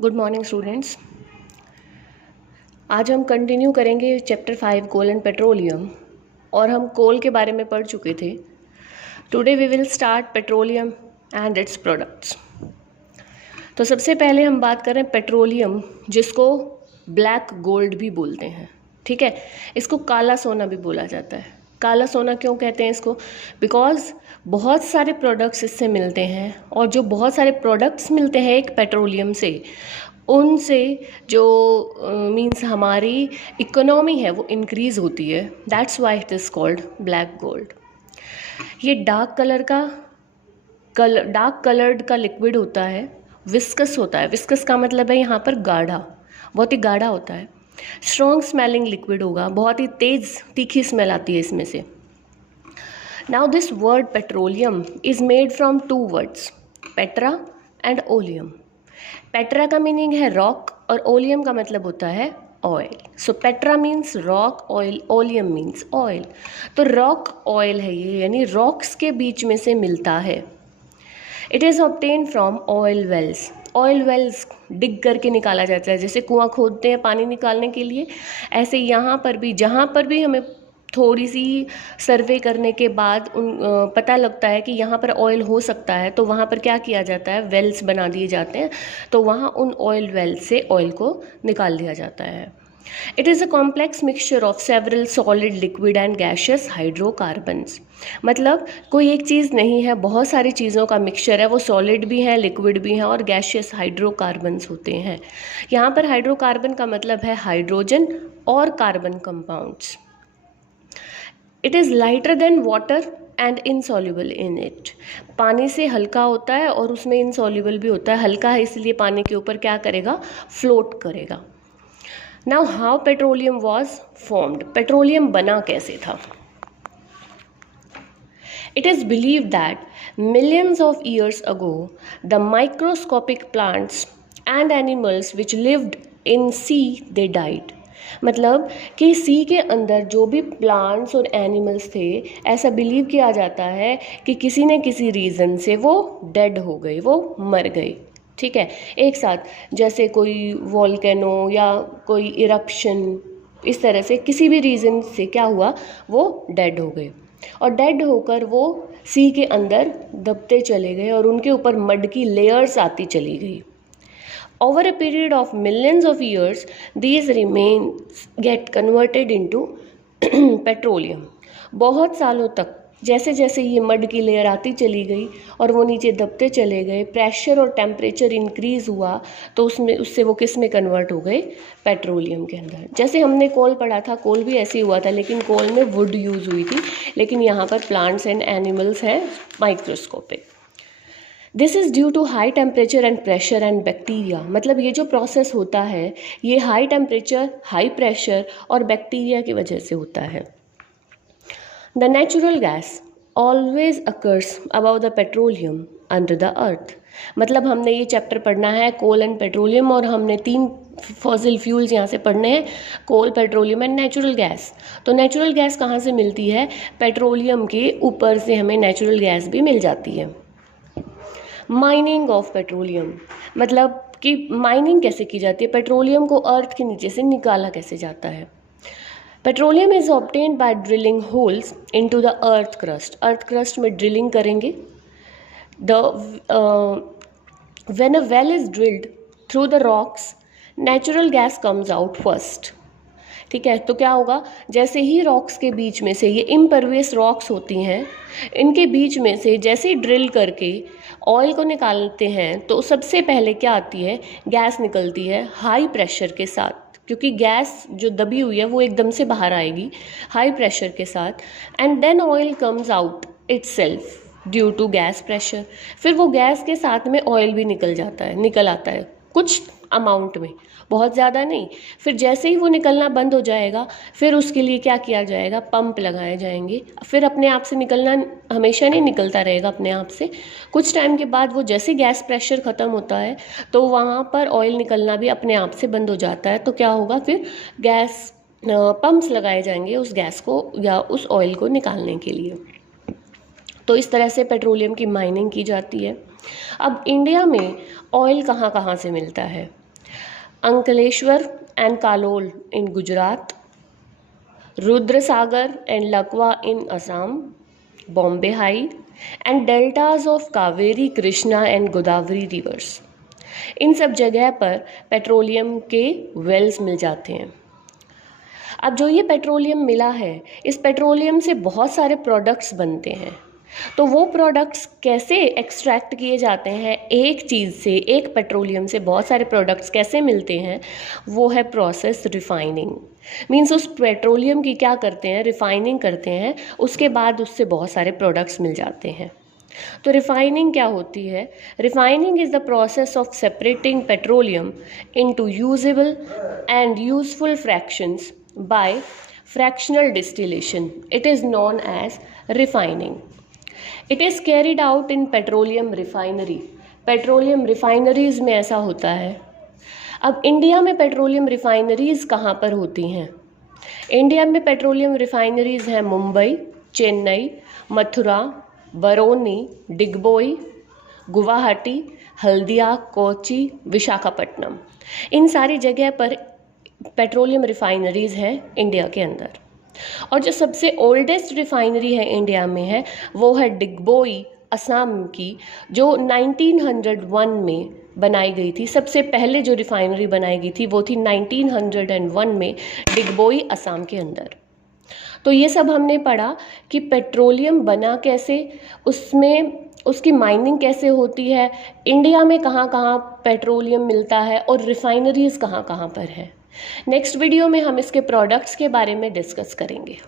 Good morning students. आज हम continue करेंगे चैप्टर 5 कोल एंड पेट्रोलियम, और हम कोल के बारे में पढ़ चुके थे। Today we will start petroleum and its products. तो सबसे पहले हम बात करें पेट्रोलियम, जिसको ब्लैक गोल्ड भी बोलते हैं। ठीक है, इसको काला सोना भी बोला जाता है। काला सोना क्यों कहते हैं इसको? बिकॉज बहुत सारे प्रोडक्ट्स इससे मिलते हैं, और जो बहुत सारे प्रोडक्ट्स मिलते हैं एक पेट्रोलियम से, उनसे जो मीन्स हमारी इकोनॉमी है वो इंक्रीज़ होती है। That's why it is called black gold. ये डार्क कलर्ड का लिक्विड होता है, विस्कस होता है। विस्कस का मतलब है यहाँ पर गाढ़ा, बहुत ही गाढ़ा होता है। स्ट्रॉन्ग स्मेलिंग लिक्विड होगा, बहुत ही तेज़ तीखी स्मेल आती है इसमें से। Now this word petroleum is made from two words, petra and oleum. Petra का मीनिंग है रॉक और ओलियम का मतलब होता है oil. So petra means rock, oil, oleum means oil. तो रॉक ऑयल है ये, यानी रॉक्स के बीच में से मिलता है। It is obtain from oil wells. Oil wells dig करके निकाला जाता है, जैसे कुआं खोदते हैं पानी निकालने के लिए, ऐसे यहाँ पर भी जहाँ पर भी हमें थोड़ी सी सर्वे करने के बाद पता लगता है कि यहाँ पर ऑयल हो सकता है, तो वहाँ पर क्या किया जाता है, वेल्स बना दिए जाते हैं। तो वहाँ उन ऑयल वेल्स से ऑयल को निकाल दिया जाता है। It is a complex mixture of several solid, liquid and gaseous hydrocarbons. मतलब कोई एक चीज़ नहीं है, बहुत सारी चीज़ों का मिक्सचर है। वो सॉलिड भी है, लिक्विड भी है, और गैशियस हाइड्रोकार्बन्स होते हैं। यहाँ पर हाइड्रोकार्बन का मतलब है हाइड्रोजन और carbon compounds. It is lighter than water and insoluble in it. पानी से हल्का होता है और उसमें इनसॉल्युबल भी होता है। हल्का है इसलिए पानी के ऊपर क्या करेगा, फ्लोट करेगा। Now how petroleum was formed. Petroleum बना कैसे था? It is believed that millions of years ago the microscopic plants and animals which lived in sea they died. मतलब कि सी के अंदर जो भी प्लांट्स और एनिमल्स थे, ऐसा बिलीव किया जाता है कि किसी न किसी रीज़न से वो डेड हो गए, वो मर गए। ठीक है, एक साथ, जैसे कोई वॉल्केनो या कोई इरप्शन, इस तरह से किसी भी रीज़न से क्या हुआ, वो डेड हो गए, और डेड होकर वो सी के अंदर दबते चले गए और उनके ऊपर मड की लेयर्स आती चली गई। Over a period of millions of years, these remains get converted into petroleum. बहुत सालों तक जैसे जैसे ये मड की लेयर आती चली गई और वो नीचे दबते चले गए, प्रेशर और टेम्परेचर इंक्रीज़ हुआ, तो उससे वो किस में कन्वर्ट हो गए, पेट्रोलियम के अंदर। जैसे हमने कोल पढ़ा था, कोल भी ऐसे ही हुआ था, लेकिन कोल में वुड यूज़ हुई थी, लेकिन यहाँ पर प्लांट्स एंड एनिमल्स हैं microscopic. This is due to high temperature and pressure and bacteria. मतलब ये जो प्रोसेस होता है, ये हाई टेम्परेचर, हाई प्रेशर और बैक्टीरिया की वजह से होता है। The natural gas always occurs about the petroleum under the earth. मतलब हमने ये चैप्टर पढ़ना है कोल एंड पेट्रोलियम, और हमने 3 फॉसिल फ्यूल्स यहाँ से पढ़ने हैं, कोल, पेट्रोलियम एंड नेचुरल गैस। तो नेचुरल गैस कहाँ से मिलती है? पेट्रोलियम के ऊपर से हमें नेचुरल गैस भी मिल जाती है। माइनिंग ऑफ पेट्रोलियम, मतलब कि माइनिंग कैसे की जाती है, पेट्रोलियम को अर्थ के नीचे से निकाला कैसे जाता है। Petroleum is obtained by drilling holes into the earth crust. Earth crust में ड्रिलिंग करेंगे। When a well is drilled through the rocks, natural gas comes out first. ठीक है, तो क्या होगा, जैसे ही रॉक्स के बीच में से, ये इम्परवियस रॉक्स होती हैं, इनके बीच में से जैसे ही ड्रिल करके ऑयल को निकालते हैं, तो सबसे पहले क्या आती है, गैस निकलती है हाई प्रेशर के साथ, क्योंकि गैस जो दबी हुई है वो एकदम से बाहर आएगी हाई प्रेशर के साथ। And then oil comes out itself due to gas pressure. फिर वो गैस के साथ में ऑयल भी निकल आता है कुछ अमाउंट में, बहुत ज़्यादा नहीं। फिर जैसे ही वो निकलना बंद हो जाएगा, फिर उसके लिए क्या किया जाएगा, पंप लगाए जाएंगे। फिर अपने आप से निकलना हमेशा नहीं निकलता रहेगा अपने आप से, कुछ टाइम के बाद वो जैसे गैस प्रेशर ख़त्म होता है, तो वहाँ पर ऑयल निकलना भी अपने आप से बंद हो जाता है। तो क्या होगा, फिर गैस पंप्स लगाए जाएंगे उस गैस को या उस ऑयल को निकालने के लिए। तो इस तरह से पेट्रोलियम की माइनिंग की जाती है। अब इंडिया में ऑयल कहाँ कहाँ से मिलता है? Ankleshwar and Kalol in Gujarat, Rudrasagar and Lakwa in Assam, Bombay High, and deltas of Kaveri, Krishna and Godavari rivers. इन सब जगह पर पेट्रोलियम के वेल्स मिल जाते हैं। अब जो ये पेट्रोलियम मिला है, इस पेट्रोलियम से बहुत सारे प्रोडक्ट्स बनते हैं। तो वो प्रोडक्ट्स कैसे एक्सट्रैक्ट किए जाते हैं, एक चीज़ से, एक पेट्रोलियम से बहुत सारे प्रोडक्ट्स कैसे मिलते हैं, वो है प्रोसेस रिफाइनिंग। मीन्स उस पेट्रोलियम की क्या करते हैं, रिफाइनिंग करते हैं, उसके बाद उससे बहुत सारे प्रोडक्ट्स मिल जाते हैं। तो रिफाइनिंग क्या होती है? Refining is the process of separating petroleum into usable and useful fractions by fractional distillation. It is known as refining. It is carried out in petroleum refinery. Petroleum refineries में ऐसा होता है। अब इंडिया में petroleum refineries कहाँ पर होती हैं? इंडिया में पेट्रोलियम रिफाइनरीज़ हैं मुंबई, चेन्नई, मथुरा, बरौनी, डिगबोई, गुवाहाटी, हल्दिया, कोची, विशाखापट्टनम। इन सारी जगह पर पेट्रोलियम रिफाइनरीज़ हैं इंडिया के अंदर। और जो सबसे ओल्डेस्ट रिफाइनरी है इंडिया में है वो है डिगबोई असम की, जो 1901 में बनाई गई थी। सबसे पहले जो रिफाइनरी बनाई गई थी वो थी 1901 में डिगबोई असम के अंदर। तो ये सब हमने पढ़ा कि पेट्रोलियम बना कैसे, उसमें उसकी माइनिंग कैसे होती है, इंडिया में कहाँ कहाँ पेट्रोलियम मिलता है और रिफाइनरीज़ कहाँ कहाँ पर है। नेक्स्ट वीडियो में हम इसके प्रोडक्ट्स के बारे में डिस्कस करेंगे।